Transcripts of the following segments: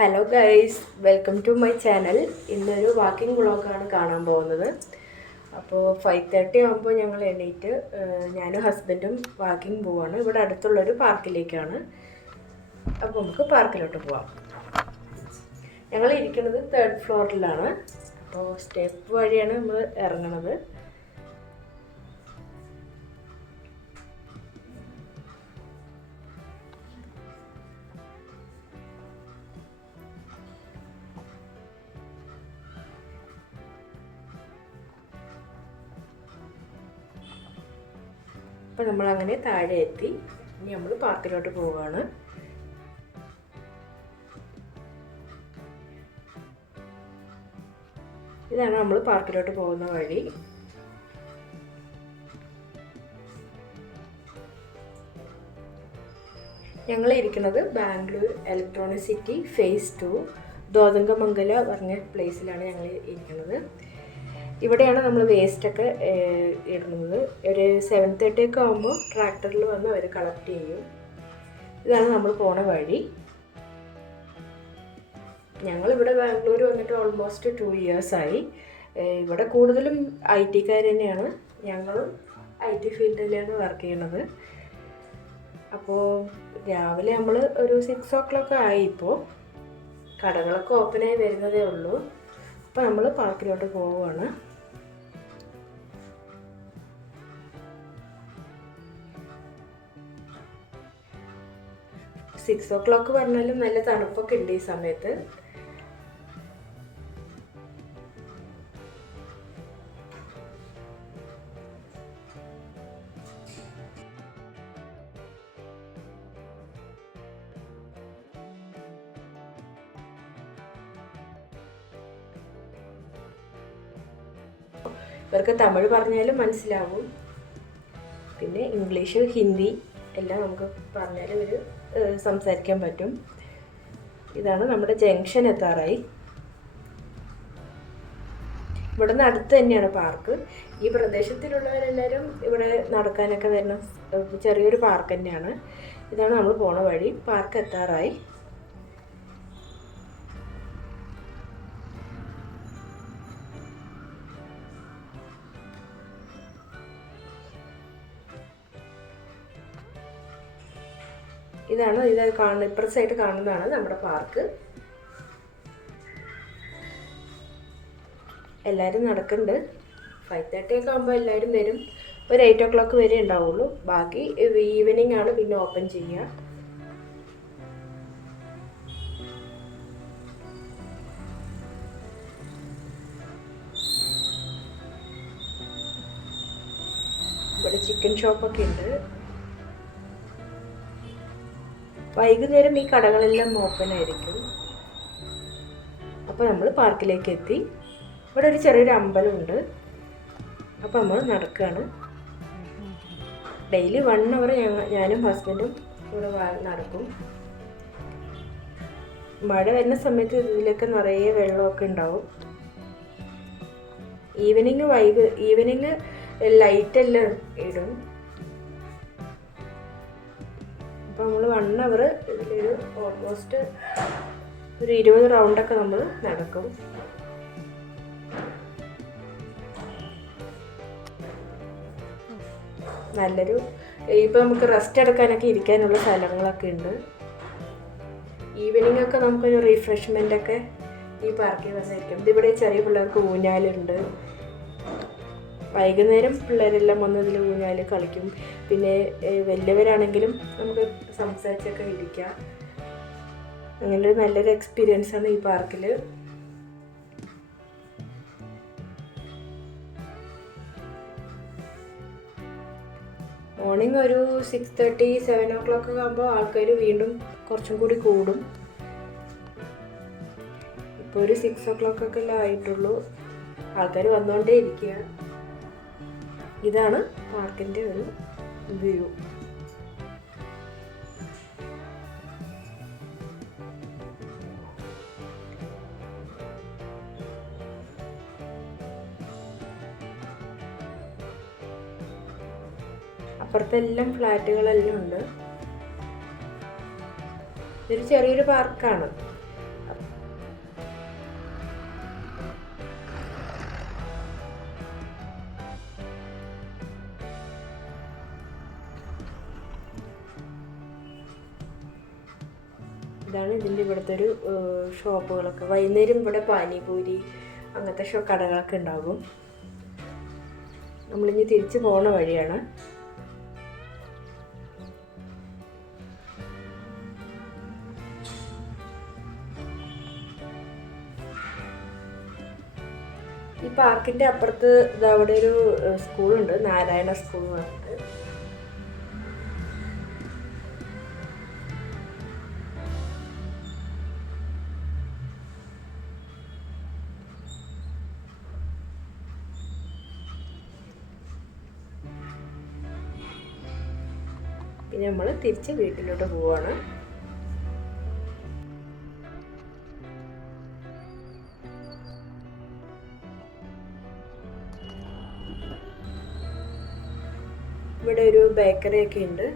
Hello guys, welcome to my channel. ഇന്നൊരു walking വ്ളോഗാണ് കാണാൻ പോകുന്നത്. അപ്പോൾ 5:30 ആകുമ്പോൾ ഞങ്ങൾ എണീറ്റ് ഞാനും ഹസ്ബൻഡും വാക്കിംഗ് പോവാണ്. ഇവിടെ അടുത്തുള്ളൊരു പാർക്കിലേക്കാണ്. അപ്പോൾ നമുക്ക് പാർക്കിലോട്ട് പോവാം. ഞങ്ങൾ ഇരിക്കുന്നത് 3rd ഫ്ലോറിലാണ്. അപ്പോൾ സ്റ്റെപ്പ് വഴിയാണ് നമ്മൾ ഇറങ്ങണത്. അപ്പോൾ നമ്മളങ്ങനെ താഴെ എത്തി. ഇനി നമ്മൾ പാർക്കിലോട്ട് പോവുകയാണ്. ഇതാണ് നമ്മൾ പാർക്കിലോട്ട് പോകുന്ന വഴി. ഞങ്ങൾ ഇരിക്കുന്നത് ബാംഗ്ലൂർ ഇലക്ട്രോണിക് സിറ്റി ഫേസ് 2 ദോതങ്കമംഗല പറഞ്ഞ പ്ലേസിലാണ് ഞങ്ങൾ ഇരിക്കുന്നത്. ഇവിടെയാണ് നമ്മൾ വേസ്റ്റൊക്കെ ഇടുന്നത്. ഒരു 7:30 ഒക്കെ ആകുമ്പോൾ ട്രാക്ടറിൽ വന്ന് അവർ കളക്ട് ചെയ്യും. ഇതാണ് നമ്മൾ പോണ വഴി. ഞങ്ങളിവിടെ ബാംഗ്ലൂർ വന്നിട്ട് ഓൾമോസ്റ്റ് 2 years ആയി. ഇവിടെ കൂടുതലും IT കാർ തന്നെയാണ്. ഞങ്ങളും IT ഫീൽഡിലാണ് വർക്ക് ചെയ്യണത്. അപ്പോൾ രാവിലെ നമ്മൾ ഒരു 6 o'clock ആയി. ഇപ്പോൾ കടകളൊക്കെ ഓപ്പണായി വരുന്നതേ ഉള്ളൂ. അപ്പോൾ നമ്മൾ പാർക്കിലോട്ട് പോവുകയാണ്. 6 o'clock പറഞ്ഞാലും നല്ല തണുപ്പൊക്കെ ഉണ്ട് ഈ സമയത്ത്. ഇവർക്ക് തമിഴ് പറഞ്ഞാലും മനസ്സിലാവും. പിന്നെ ഇംഗ്ലീഷ്, ഹിന്ദി എല്ലാം നമുക്ക് പറഞ്ഞാലും ഇവർ സംസാരിക്കാൻ പറ്റും. ഇതാണ് നമ്മുടെ ജംഗ്ഷൻ എത്താറായി. ഇവിടെ നിന്ന് അടുത്ത് തന്നെയാണ് പാർക്ക്. ഈ പ്രദേശത്തിലുള്ളവരെല്ലാവരും ഇവിടെ നടക്കാനൊക്കെ വരുന്ന ചെറിയൊരു പാർക്ക് തന്നെയാണ്. ഇതാണ് നമ്മൾ പോണ വഴി. പാർക്ക് എത്താറായി. ഇത് കാണുന്ന ഇപ്പുറത്തെ സൈഡ് കാണുന്നതാണ് നമ്മുടെ പാർക്ക്. എല്ലാവരും നടക്കുന്നുണ്ട്. 5:30 ഒക്കെ ആകുമ്പോൾ എല്ലാവരും വരും. ഒരു 8 o'clock വരെ ഉണ്ടാവുള്ളൂ. ബാക്കി ഈവനിങ് ആണ് പിന്നെ ഓപ്പൺ ചെയ്യുക. ഇവിടെ ചിക്കൻ ഷോപ്പൊക്കെ ഉണ്ട്. വൈകുന്നേരം ഈ കടകളെല്ലാം ഓപ്പൺ ആയിരിക്കും. അപ്പോൾ നമ്മൾ പാർക്കിലേക്ക് എത്തി. ഇവിടെ ഒരു ചെറിയൊരു അമ്പലമുണ്ട്. അപ്പോൾ നമ്മൾ നടക്കുകയാണ്. ഡെയിലി 1 hour ഞാനും ഹസ്ബൻഡും ഇവിടെ നടക്കും. മഴ വരുന്ന സമയത്ത് ഇതിലൊക്കെ നിറയെ വെള്ളമൊക്കെ ഉണ്ടാവും. ഈവനിങ് ലൈറ്റെല്ലാം ഇടും. അപ്പോൾ നമ്മൾ 1 hour ഇതിലൊരു ഓൾമോസ്റ്റ് ഒരു 20 റൗണ്ടൊക്കെ നമ്മൾ നടക്കും. നല്ലൊരു ഇപ്പോൾ നമുക്ക് റെസ്റ്റ് എടുക്കാനൊക്കെ ഇരിക്കാനുള്ള സ്ഥലങ്ങളൊക്കെ ഉണ്ട്. ഈവനിങ് ഒക്കെ നമുക്കൊരു റീഫ്രഷ്മെൻ്റൊക്കെ ഈ പാർക്കിൽ വന്നിരിക്കും. ഇതിവിടെ ചെറിയ പിള്ളേർക്ക് ഊഞ്ഞാലുണ്ട്. വൈകുന്നേരം പിള്ളേരെല്ലാം വന്ന് ഇതിൽ ഊഞ്ഞാൽ കളിക്കും. പിന്നെ വലിയവരാണെങ്കിലും നമുക്ക് സംസാരിച്ചൊക്കെ ഇരിക്കാം. അങ്ങനെ നല്ലൊരു എക്സ്പീരിയൻസ് ആണ് ഈ പാർക്കിൽ. മോർണിംഗ് ഒരു 6:30, 7 o'clock ആകുമ്പോൾ ആൾക്കാർ വീണ്ടും കുറച്ചും കൂടി കൂടും. ഇപ്പോൾ ഒരു 6 o'clock ഒക്കെ എല്ലാം ആയിട്ടുള്ളൂ. ആൾക്കാർ വന്നുകൊണ്ടേ ഇരിക്കുക. ഇതാണ് പാർക്കിൻ്റെ ഒരു വ്യൂ. അപ്പുറത്തെല്ലാം ഫ്ലാറ്റുകളെല്ലാം ഉണ്ട്. ഇതൊരു ചെറിയൊരു പാർക്കാണ്. ഇതാണ് ഇതിൻ്റെ ഇവിടുത്തെ ഒരു ഷോപ്പുകളൊക്കെ. വൈകുന്നേരം ഇവിടെ പാനിപൂരി അങ്ങനത്തെ കടകളൊക്കെ ഉണ്ടാകും. നമ്മളിനി തിരിച്ച് പോകുന്ന വഴിയാണ്. ഈ പാർക്കിൻ്റെ അപ്പുറത്ത് അവിടെ ഒരു സ്കൂളുണ്ട്, നാരായണ സ്കൂൾ എന്ന് പറഞ്ഞിട്ട്. പിന്നെ നമ്മൾ തിരിച്ച് വീട്ടിലോട്ട് പോവാണ്. ഇവിടെ ഒരു ബേക്കറി ഒക്കെ ഉണ്ട്.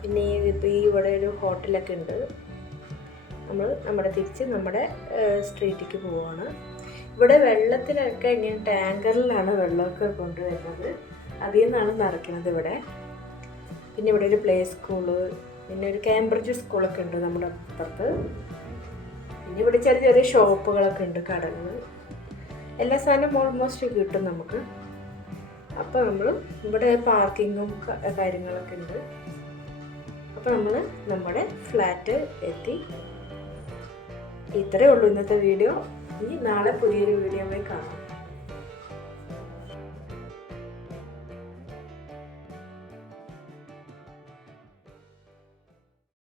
പിന്നെ ഇപ്പോൾ ഇവിടെ ഒരു ഹോട്ടലൊക്കെ ഉണ്ട്. നമ്മൾ തിരിച്ച് നമ്മുടെ സ്ട്രീറ്റിലേക്ക് പോവുകയാണ്. ഇവിടെ വെള്ളത്തിനൊക്കെ ഇങ്ങനെ ടാങ്കറിലാണ് വെള്ളമൊക്കെ കൊണ്ടുവരുന്നത്. അതിൽ നിന്നാണ് നിറയ്ക്കുന്നത് ഇവിടെ. പിന്നെ ഇവിടെ ഒരു പ്ലേ സ്കൂള്, പിന്നെ ഒരു കേംബ്രിഡ്ജ് സ്കൂളൊക്കെ ഉണ്ട് നമ്മുടെ അപ്പുറത്ത്. പിന്നെ ഇവിടെ ചെറിയ ചെറിയ ഷോപ്പുകളൊക്കെ ഉണ്ട്, കടകൾ. എല്ലാ സാധനവും ഓൾമോസ്റ്റ് കിട്ടും നമുക്ക്. അപ്പോൾ നമ്മൾ ഇവിടെ പാർക്കിങ്ങും കാര്യങ്ങളൊക്കെ ഉണ്ട്. അപ്പോൾ നമ്മൾ നമ്മുടെ ഫ്ലാറ്റ് എത്തി. ഇത്രയേ ഉള്ളൂ ഇന്നത്തെ വീഡിയോ. ഇനി നാളെ പുതിയൊരു വീഡിയോയിൽ കാണാം.